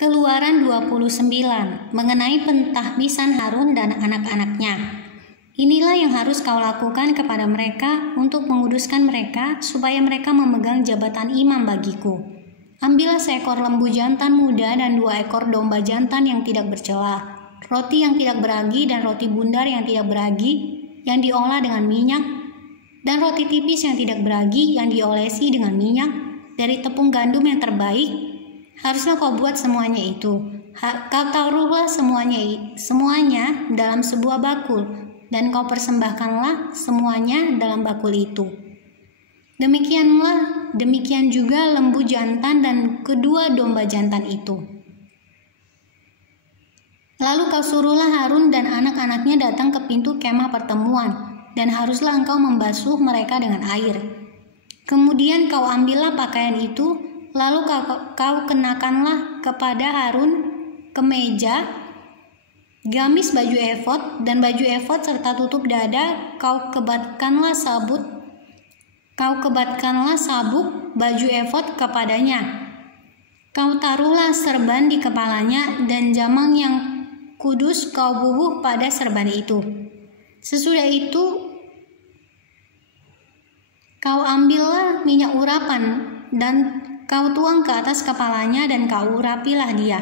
Keluaran 29 mengenai pentahbisan Harun dan anak-anaknya. Inilah yang harus kau lakukan kepada mereka untuk menguduskan mereka supaya mereka memegang jabatan imam bagiku. Ambillah seekor lembu jantan muda dan 2 ekor domba jantan yang tidak bercela, roti yang tidak beragi dan roti bundar yang tidak beragi yang diolah dengan minyak, dan roti tipis yang tidak beragi yang diolesi dengan minyak dari tepung gandum yang terbaik. Haruslah kau buat semuanya itu. Kau taruhlah semuanya dalam sebuah bakul, dan kau persembahkanlah semuanya dalam bakul itu. Demikian juga lembu jantan dan kedua domba jantan itu. Lalu kau suruhlah Harun dan anak-anaknya datang ke pintu kemah pertemuan, dan haruslah engkau membasuh mereka dengan air. Kemudian kau ambillah pakaian itu, lalu kau kenakanlah kepada Harun kemeja, gamis baju efod dan baju efod serta tutup dada. Kau kebatkanlah sabuk baju efod kepadanya. Kau taruhlah serban di kepalanya, dan jamang yang kudus kau bubuh pada serban itu. Sesudah itu kau ambillah minyak urapan dan kau tuang ke atas kepalanya, dan kau urapilah dia.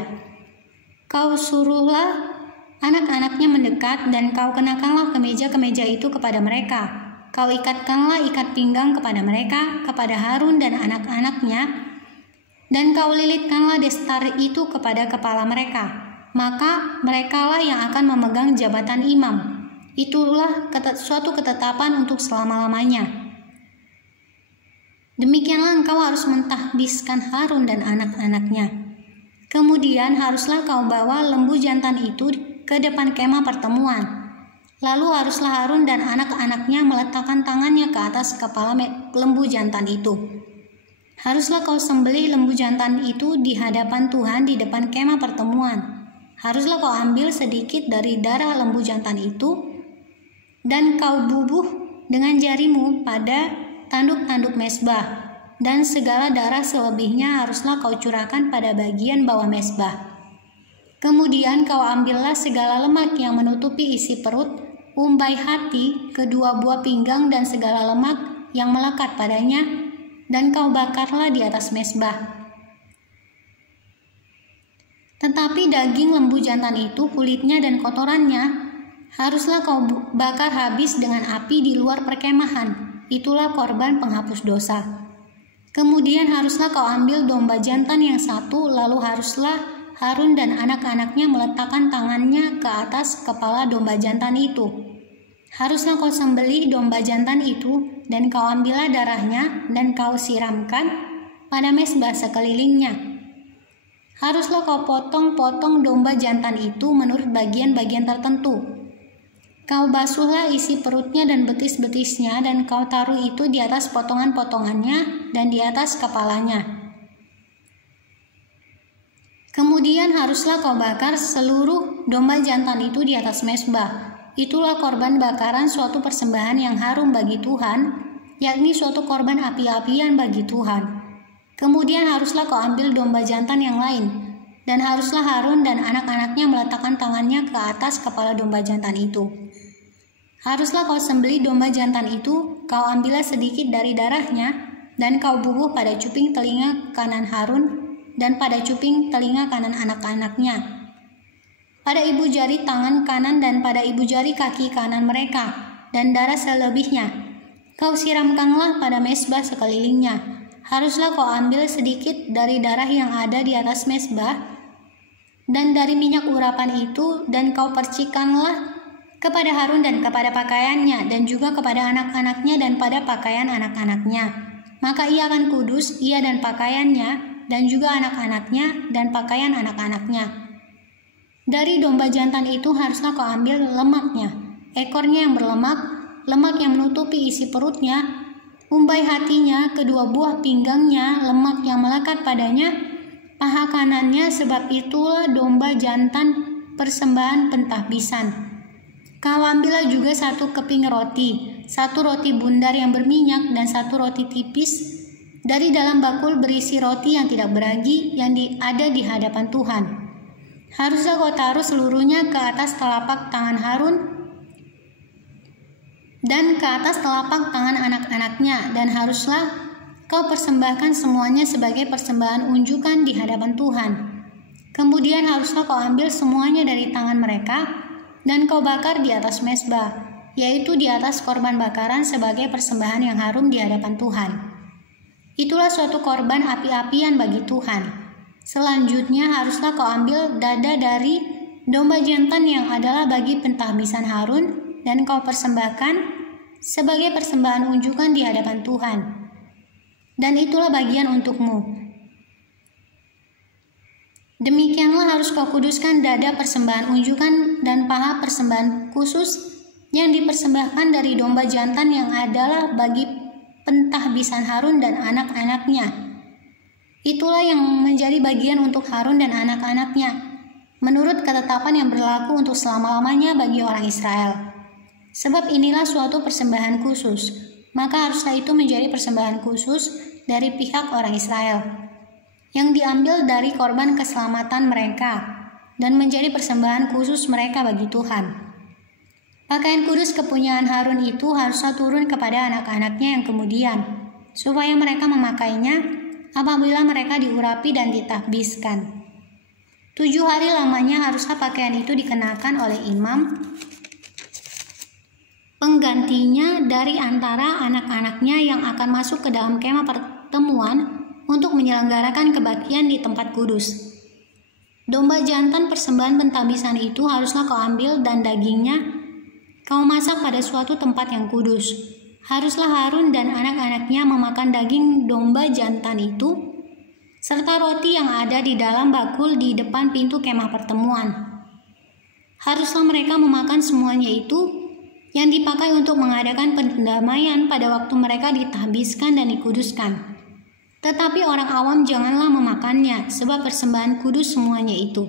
Kau suruhlah anak-anaknya mendekat, dan kau kenakanlah kemeja-kemeja itu kepada mereka. Kau ikatkanlah ikat pinggang kepada mereka, kepada Harun dan anak-anaknya, dan kau lilitkanlah destar itu kepada kepala mereka. Maka merekalah yang akan memegang jabatan imam. Itulah suatu ketetapan untuk selama-lamanya. Demikianlah engkau harus mentahbiskan Harun dan anak-anaknya. Kemudian haruslah kau bawa lembu jantan itu ke depan kemah pertemuan. Lalu haruslah Harun dan anak-anaknya meletakkan tangannya ke atas kepala lembu jantan itu. Haruslah kau sembelih lembu jantan itu di hadapan Tuhan di depan kemah pertemuan. Haruslah kau ambil sedikit dari darah lembu jantan itu, dan kau bubuh dengan jarimu pada tanduk-tanduk mezbah, dan segala darah selebihnya haruslah kau curahkan pada bagian bawah mezbah. Kemudian kau ambillah segala lemak yang menutupi isi perut, umbai hati, kedua buah pinggang, dan segala lemak yang melekat padanya, dan kau bakarlah di atas mezbah. Tetapi daging lembu jantan itu, kulitnya dan kotorannya, haruslah kau bakar habis dengan api di luar perkemahan. Itulah korban penghapus dosa. Kemudian haruslah kau ambil domba jantan yang satu, lalu haruslah Harun dan anak-anaknya meletakkan tangannya ke atas kepala domba jantan itu. Haruslah kau sembelih domba jantan itu, dan kau ambillah darahnya, dan kau siramkan pada mezbah sekelilingnya. Haruslah kau potong-potong domba jantan itu menurut bagian-bagian tertentu. Kau basuhlah isi perutnya dan betis-betisnya, dan kau taruh itu di atas potongan-potongannya dan di atas kepalanya. Kemudian haruslah kau bakar seluruh domba jantan itu di atas mezbah. Itulah korban bakaran suatu persembahan yang harum bagi Tuhan, yakni suatu korban api-apian bagi Tuhan. Kemudian haruslah kau ambil domba jantan yang lain, dan haruslah Harun dan anak-anaknya meletakkan tangannya ke atas kepala domba jantan itu. Haruslah kau sembelih domba jantan itu, kau ambillah sedikit dari darahnya, dan kau bubuh pada cuping telinga kanan Harun dan pada cuping telinga kanan anak-anaknya, pada ibu jari tangan kanan dan pada ibu jari kaki kanan mereka, dan darah selebihnya kau siramkanlah pada mezbah sekelilingnya. Haruslah kau ambil sedikit dari darah yang ada di atas mezbah dan dari minyak urapan itu, dan kau percikanlah kepada Harun dan kepada pakaiannya, dan juga kepada anak-anaknya dan pada pakaian anak-anaknya. Maka ia akan kudus, ia dan pakaiannya, dan juga anak-anaknya dan pakaian anak-anaknya. Dari domba jantan itu haruslah kau ambil lemaknya, ekornya yang berlemak, lemak yang menutupi isi perutnya, umbai hatinya, kedua buah pinggangnya, lemak yang melekat padanya, paha kanannya, sebab itulah domba jantan persembahan pentahbisan. Kau ambillah juga 1 keping roti, 1 roti bundar yang berminyak, dan 1 roti tipis dari dalam bakul berisi roti yang tidak beragi yang ada di hadapan Tuhan. Haruslah kau taruh seluruhnya ke atas telapak tangan Harun dan ke atas telapak tangan anak-anaknya, dan haruslah kau persembahkan semuanya sebagai persembahan unjukan di hadapan Tuhan. Kemudian haruslah kau ambil semuanya dari tangan mereka dan kau bakar di atas mezbah, yaitu di atas korban bakaran sebagai persembahan yang harum di hadapan Tuhan. Itulah suatu korban api-apian bagi Tuhan. Selanjutnya haruslah kau ambil dada dari domba jantan yang adalah bagi pentahbisan Harun dan kau persembahkan sebagai persembahan unjukan di hadapan Tuhan. Dan itulah bagian untukmu. Demikianlah harus kau kuduskan dada persembahan unjukan dan paha persembahan khusus yang dipersembahkan dari domba jantan yang adalah bagi pentahbisan Harun dan anak-anaknya. Itulah yang menjadi bagian untuk Harun dan anak-anaknya, menurut ketetapan yang berlaku untuk selama-lamanya bagi orang Israel. Sebab inilah suatu persembahan khusus, maka haruslah itu menjadi persembahan khusus dari pihak orang Israel, yang diambil dari korban keselamatan mereka, dan menjadi persembahan khusus mereka bagi Tuhan. Pakaian kudus kepunyaan Harun itu haruslah turun kepada anak-anaknya yang kemudian, supaya mereka memakainya apabila mereka diurapi dan ditahbiskan. 7 hari lamanya haruslah pakaian itu dikenakan oleh imam penggantinya dari antara anak-anaknya yang akan masuk ke dalam kemah pertemuan untuk menyelenggarakan kebaktian di tempat kudus. Domba jantan persembahan pentahbisan itu haruslah kau ambil dan dagingnya kau masak pada suatu tempat yang kudus. Haruslah Harun dan anak-anaknya memakan daging domba jantan itu, serta roti yang ada di dalam bakul di depan pintu kemah pertemuan. Haruslah mereka memakan semuanya itu, yang dipakai untuk mengadakan pendamaian pada waktu mereka ditahbiskan dan dikuduskan. Tetapi orang awam janganlah memakannya, sebab persembahan kudus semuanya itu.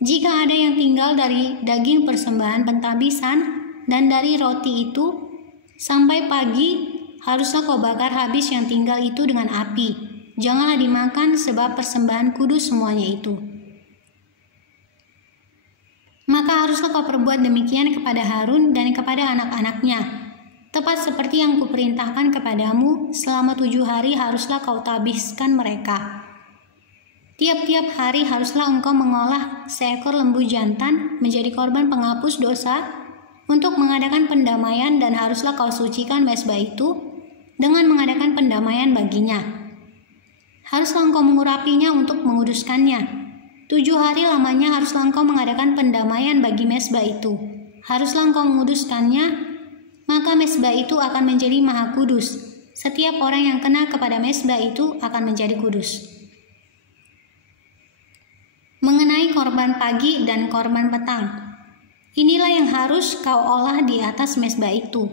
Jika ada yang tinggal dari daging persembahan pentahbisan, dan dari roti itu, sampai pagi haruslah kau bakar habis yang tinggal itu dengan api. Janganlah dimakan sebab persembahan kudus semuanya itu. Maka haruslah kau perbuat demikian kepada Harun dan kepada anak-anaknya, tepat seperti yang kuperintahkan kepadamu. Selama 7 hari haruslah kau tahbiskan mereka. Tiap-tiap hari haruslah engkau mengolah seekor lembu jantan menjadi korban penghapus dosa untuk mengadakan pendamaian, dan haruslah kau sucikan mezbah itu dengan mengadakan pendamaian baginya. Haruslah engkau mengurapinya untuk menguduskannya. 7 hari lamanya haruslah engkau mengadakan pendamaian bagi mezbah itu. Haruslah engkau menguduskannya, maka mezbah itu akan menjadi maha kudus. Setiap orang yang kena kepada mezbah itu akan menjadi kudus. Mengenai korban pagi dan korban petang, inilah yang harus kau olah di atas mezbah itu.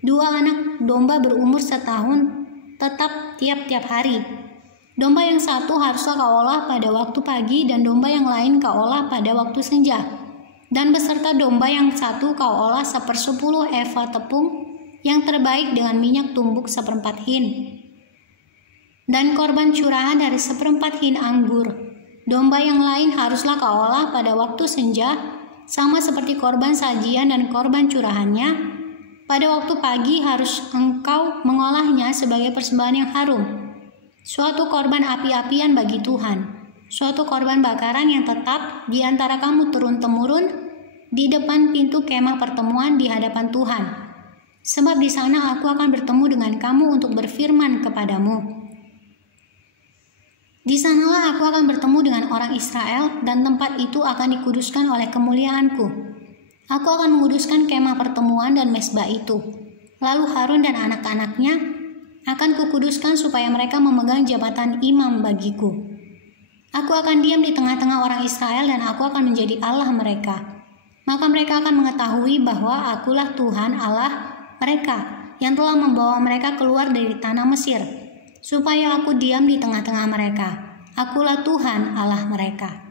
2 anak domba berumur setahun tetap tiap-tiap hari. Domba yang satu haruslah kau olah pada waktu pagi, dan domba yang lain kau olah pada waktu senja. Dan beserta domba yang satu kau olah 1/10 eva tepung yang terbaik dengan minyak tumbuk 1/4 hin. Dan korban curahan dari 1/4 hin anggur. Domba yang lain haruslah kau olah pada waktu senja, sama seperti korban sajian dan korban curahannya. Pada waktu pagi harus engkau mengolahnya sebagai persembahan yang harum, suatu korban api-apian bagi Tuhan, suatu korban bakaran yang tetap di antara kamu turun-temurun di depan pintu kemah pertemuan di hadapan Tuhan. Sebab di sana aku akan bertemu dengan kamu untuk berfirman kepadamu. Di sanalah aku akan bertemu dengan orang Israel, dan tempat itu akan dikuduskan oleh kemuliaanku. Aku akan menguduskan kemah pertemuan dan mezbah itu. Lalu Harun dan anak-anaknya akan kukuduskan supaya mereka memegang jabatan imam bagiku. Aku akan diam di tengah-tengah orang Israel, dan aku akan menjadi Allah mereka. Maka mereka akan mengetahui bahwa akulah Tuhan Allah mereka, yang telah membawa mereka keluar dari tanah Mesir, supaya aku diam di tengah-tengah mereka. Akulah Tuhan Allah mereka.